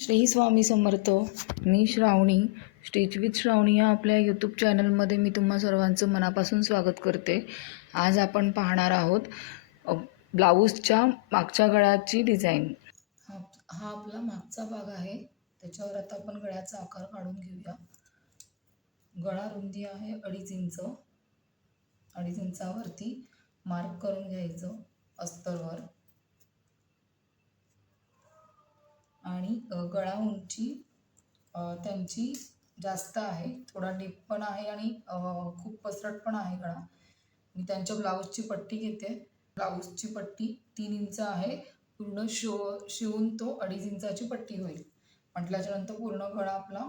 श्री स्वामी समर्थ. मी Shravani, stitch with Shravani या आपल्या यूट्यूब चॅनलमध्ये मी तुम्हा सर्वांचं मनापासून स्वागत करते. आज आपण पाहणार आहोत ब्लाऊजच्या मागच्या गळ्याची डिझाईन. हा आपला मागचा भाग आहे. त्याच्यावर आता आपण गळ्याचा आकार काढून घेऊया. गळा रुंदी आहे 2.5 इंच. 2.5 इंचावरती मार्क करून घ्यायचं अस्तरवर. आणि गळा उंची त्यांची जास्त आहे, थोडा डीप पण आहे आणि खूप पसरट पण आहे गळा. मी त्यांच्या ब्लाऊजची पट्टी घेते. ब्लाऊजची पट्टी 3 इंच आहे. पूर्ण शिवून तो 2.5 इंचाची पट्टी होईल. म्हटल्याच्यानंतर पूर्ण गळा आपला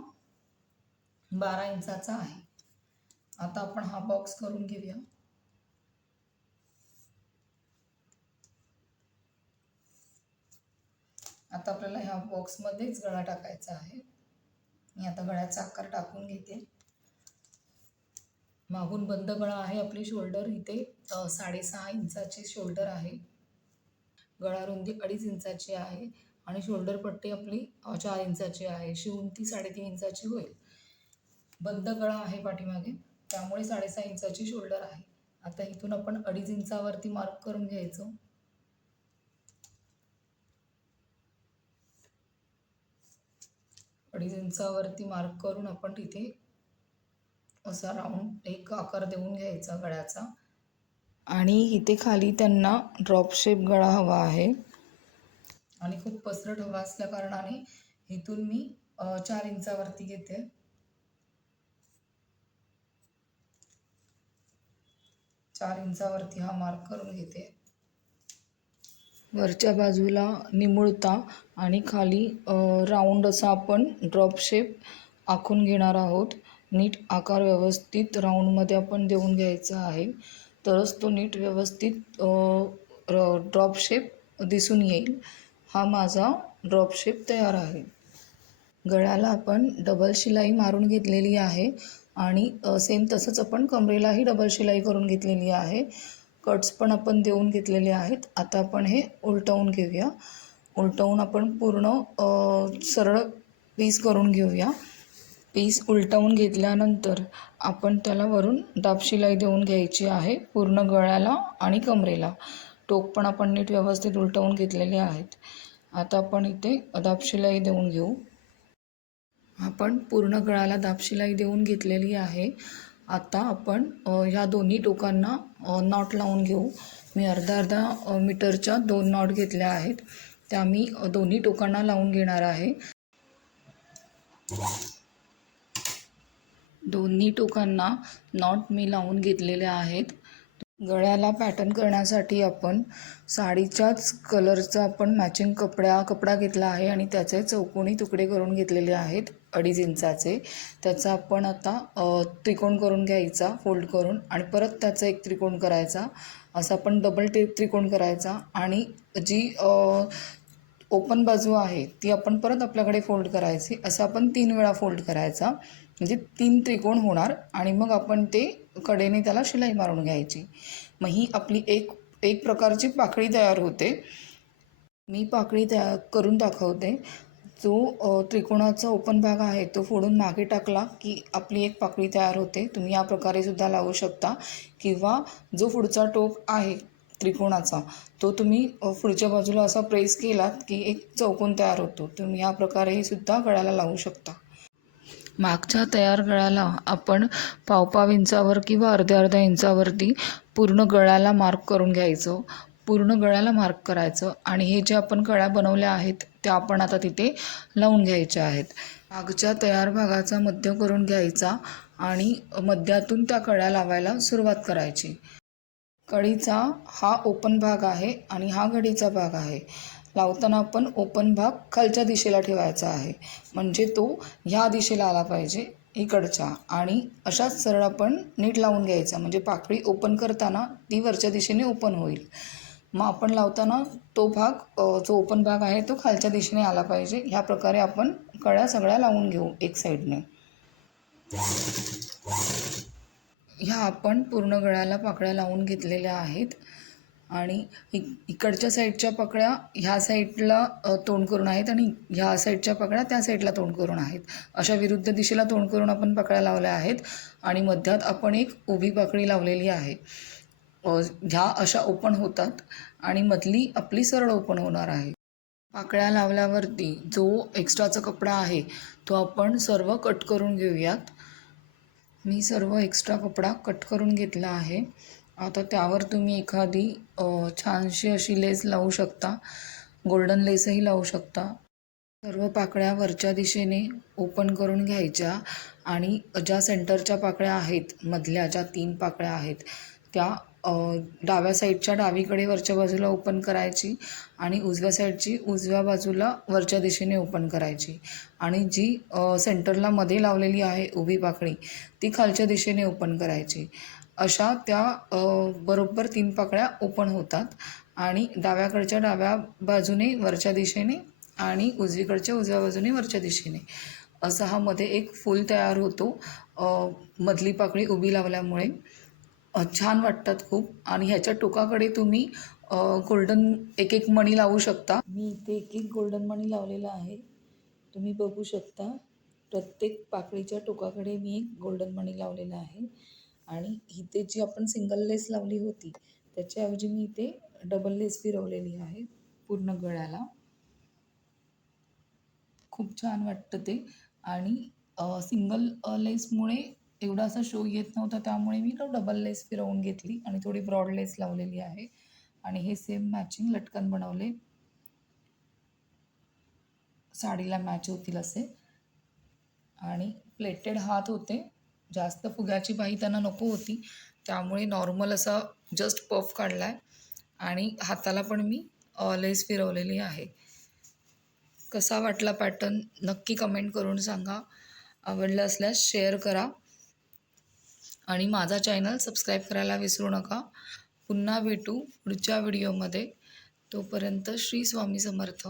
12 इंचाचा आहे. आता आपण हा बॉक्स करून घेऊया. आता आपल्याला ह्या बॉक्समध्येच गळा टाकायचा आहे. मी आता गळ्याचा आकार टाकून घेते. मागून बंद गळा आहे. आपली शोल्डर इथे 6.5 इंचाची शोल्डर आहे. गळा रुंदी 2.5 इंचाची आहे आणि शोल्डर पट्टी आपली 4 इंचाची आहे. शिवून ती 3.5 इंचाची होईल. बंद गळा आहे पाठीमागे, त्यामुळे 6.5 इंचाची शोल्डर आहे. आता इथून आपण 2.5 इंचावरती मार्क करून घ्यायचं. अडीच इंचावरती मार्क करून आपण तिथे असा राऊंड एक आकार देऊन घ्यायचा गळ्याचा. आणि इथे खाली त्यांना ड्रॉप शेप गळा हवा आहे आणि खूप पसरट हवा असल्या कारणाने इथून मी 4 इंचावरती घेते. 4 इंचावरती हा मार्क करून घेते. वरच्या बाजूला निमुळता आणि खाली राऊंड असा आपण ड्रॉप शेप आखून घेणार आहोत. नीट आकार व्यवस्थित राऊंडमध्ये आपण देऊन घ्यायचा आहे, तरच तो नीट व्यवस्थित ड्रॉप शेप दिसून येईल. हा माझा ड्रॉप शेप तयार आहे. गळ्याला आपण डबल शिलाई मारून घेतलेली आहे आणि सेम तसंच आपण कमरेलाही डबल शिलाई करून घेतलेली आहे. कट्स पण आपण देऊन घेतलेले आहेत. आता आपण हे उलटवून घेऊया. उलटवून आपण पूर्ण सरळ पीस करून घेऊया. पीस उलटवून घेतल्यानंतर आपण त्याला वरून दाब शिलाई देऊन घ्यायची आहे पूर्ण गळ्याला आणि कमरेला. टोक पण आपण नीट व्यवस्थित उलटवून घेतलेले आहेत. आता आपण इथे दाब शिलाई देऊन घेऊ. आपण पूर्ण गळ्याला दाब शिलाई देऊन घेतलेली आहे. आता आपण ह्या दोन्ही टोकांना नॉट लावून घेऊ. मी अर्धा मीटरच्या 2 नॉट घेतल्या आहेत. त्या मी दोन्ही टोकांना लावून घेणार आहे. दोन्ही टोकांना नॉट मी लावून घेतलेले आहेत. गळ्याला पॅटर्न करण्यासाठी आपण साडीच्याच कलरचा आपण मॅचिंग कपडा घेतला आहे आणि त्याचे चौकोनी तुकडे करून घेतलेले आहेत 2.5 इंचाचे. त्याचा आपण आता त्रिकोण करून घ्यायचा फोल्ड करून आणि परत त्याचा एक त्रिकोण करायचा. असा आपण डबल त्रिकोण करायचा आणि जी ओपन बाजू आहे ती आपण परत आपल्याकडे फोल्ड करायची. असं आपण 3 वेळा फोल्ड करायचा, म्हणजे 3 त्रिकोण होणार आणि मग आपण ते कडेने त्याला शिलाई मारून घ्यायची. मग ही आपली एक प्रकारची पाकळी तयार होते. मी पाकळी तयार करून दाखवते. जो त्रिकोणाचा ओपन भाग आहे तो फोडून मागे टाकला की आपली एक पाकळी तयार होते. तुम्ही या प्रकारे सुद्धा लावू शकता किंवा जो पुढचा टोक आहे त्रिकोणाचा तो तुम्ही पुढच्या बाजूला असा प्रेस केलात की एक चौकोन तयार होतो. तुम्ही या प्रकारेही सुद्धा गळ्याला लावू शकता. मागच्या तयार गळ्याला आपण 1.5 इंचावर किंवा अर्ध्या इंचावरती पूर्ण गळ्याला मार्क करून घ्यायचं. पूर्ण गळ्याला मार्क करायचं आणि हे जे आपण कळ्या बनवल्या आहेत त्या आपण आता तिथे लावून घ्यायच्या आहेत. मागच्या तयार भागाचा मध्य करून घ्यायचा आणि मध्यातून त्या कळ्या लावायला सुरुवात करायची. कळीचा हा ओपन भाग आहे आणि हा घडीचा भाग आहे. लावताना आपण ओपन भाग खालच्या दिशेला ठेवायचा आहे, म्हणजे तो ह्या दिशेला आला पाहिजे इकडच्या. आणि अशाच सरळ आपण नीट लावून घ्यायचा, म्हणजे पाकळी ओपन करताना ती वरच्या दिशेने ओपन होईल. मग आपण लावताना तो भाग जो ओपन भाग आहे तो खालच्या दिशेने आला पाहिजे. ह्या प्रकारे आपण कळ्या सगळ्या लावून घेऊ एक साईडने. ह्या आपण पूर्ण गळ्याला पाकळ्या लावून घेतलेल्या आहेत. आणि इकडच्या साईडच्या पकड्या ह्या साईडला तोंड करून आहेत आणि ह्या साईडच्या पकड्या त्या साईडला तोंड करून आहेत. अशा विरुद्ध दिशेला तोंड करून आपण पकड्या लावल्या आहेत आणि मध्यात आपण एक उभी पाकळी लावलेली आहे. ह्या अशा ओपन होतात आणि मधली आपली सरळ ओपन होणार आहे. पाकळ्या लावल्यावरती जो एक्स्ट्राचा कपडा आहे तो आपण सर्व कट करून घेऊयात. मी सर्व एक्स्ट्रा कपडा कट करून घेतला आहे. आता त्यावर तुम्ही एखादी छानशी अशी लेस लावू शकता, गोल्डन लेसही लावू शकता. सर्व पाकळ्या वरच्या दिशेने ओपन करून घ्यायच्या आणि ज्या सेंटरच्या पाकळ्या आहेत, मधल्या ज्या 3 पाकळ्या आहेत त्या डाव्या साईडच्या डावीकडे वरच्या बाजूला ओपन करायची आणि उजव्या साईडची उजव्या बाजूला वरच्या दिशेने ओपन करायची आणि जी सेंटरला मध्ये लावलेली आहे उभी पाकळी ती खालच्या दिशेने ओपन करायची. अशा त्या बरोबर 3 पाकळ्या ओपन होतात आणि डाव्याकडच्या डाव्या बाजूने वरच्या दिशेने आणि उजवीकडच्या उजव्या बाजूने वरच्या दिशेने असा हा मध्ये एक फूल तयार होतो. मधली पाकळी उभी लावल्यामुळे छान वाटतात खूप. आणि ह्याच्या टोकाकडे तुम्ही गोल्डन एक एक मणी लावू शकता. मी इथे एक एक गोल्डन मणी लावलेला आहे, तुम्ही बघू शकता. प्रत्येक पाकळीच्या टोकाकडे मी एक गोल्डन मणी लावलेला आहे आणि इथे जी आपण सिंगल लेस लावली होती त्याच्याऐवजी मी इथे डबल लेस फिरवलेली आहे पूर्ण गळ्याला. खूप छान वाटतं ते. आणि सिंगल लेसमुळे एवढा असा शो येत नव्हता, त्यामुळे मी तो डबल लेस फिरवून घेतली आणि थोडी ब्रॉड लेस लावलेली आहे आणि हे सेम मॅचिंग लटकन बनवले, साडीला मॅच होतील असे. आणि प्लेटेड हात होते, जास्त फुग्याची बाही त्यांना नको होती, त्यामुळे नॉर्मल असा जस्ट पफ काढला आहे आणि हाताला पण मी लेस फिरवलेली आहे. कसा वाटला पॅटर्न नक्की कमेंट करून सांगा. आवडलं असल्यास शेअर करा आणि माझा चॅनल सबस्क्राईब करायला विसरू नका. पुन्हा भेटू पुढच्या व्हिडिओमध्ये. तोपर्यंत श्री स्वामी समर्थ.